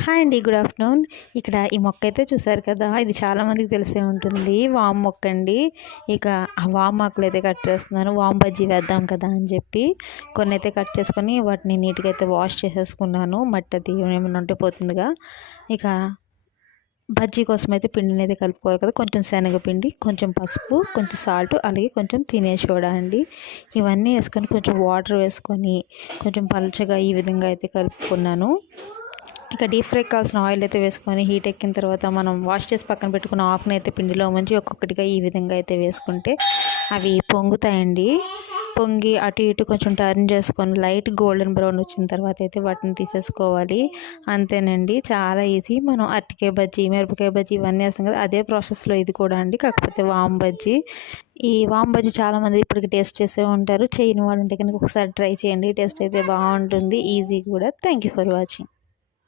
Hi అండి. Good afternoon. ఇక్కడ ఈ మొక్క అయితే చూసారు కదా! ఇది చాలామందికి తెలిసే ఉంటుంది. వాము మొక్క అండి. ఇక ఆ వాము ఆకులైతే కట్ చేస్తున్నాను. వాము బజ్జీ వేద్దాం కదా అని చెప్పి కొన్నైతే కట్ చేసుకొని వాటిని నీట్‌గా అయితే వాష్ చేసేసుకున్నాను. మట్టి అది ఏమైనా ఉంటే పోతుందిగా. ఇక బజ్జీ కోసం అయితే పిండినైతే కలుపుకోవాలి కదా! కొంచెం శనగపిండి, కొంచెం పసుపు, కొంచెం సాల్ట్, అలాగే కొంచెం తినే సోడా అండి. ఇవన్నీ వేసుకొని కొంచెం వాటర్ వేసుకొని కొంచెం పలుచగా ఈ విధంగా అయితే కలుపుకున్నాను. ఇక డీప్ ఫ్రై కావాల్సిన ఆయిల్ అయితే వేసుకొని హీట్ ఎక్కిన తర్వాత మనం వాష్ చేసి పక్కన పెట్టుకున్న ఆకుని అయితే పిండిలో ముంచి ఒక్కొక్కటిగా ఈ విధంగా అయితే వేసుకుంటే అవి పొంగుతాయండి. పొంగి అటు ఇటు కొంచెం టర్న్ చేసుకొని లైట్ గోల్డెన్ బ్రౌన్ వచ్చిన తర్వాత అయితే వాటిని తీసేసుకోవాలి. అంతేనండి, చాలా ఈజీ. మనం అరటికాయ బజ్జీ, మిరపకాయ బజ్జీ ఇవన్నీ వేస్తాం కదా, అదే ప్రాసెస్లో ఇది కూడా అండి. కాకపోతే వాము బజ్జీ. ఈ వాము బజ్జీ చాలామంది ఇప్పటికి టేస్ట్ చేసే ఉంటారు. చేయని వాళ్ళు ఉంటే కనుక ఒకసారి ట్రై చేయండి. టేస్ట్ అయితే బాగుంటుంది, ఈజీ కూడా. Thank you for watching.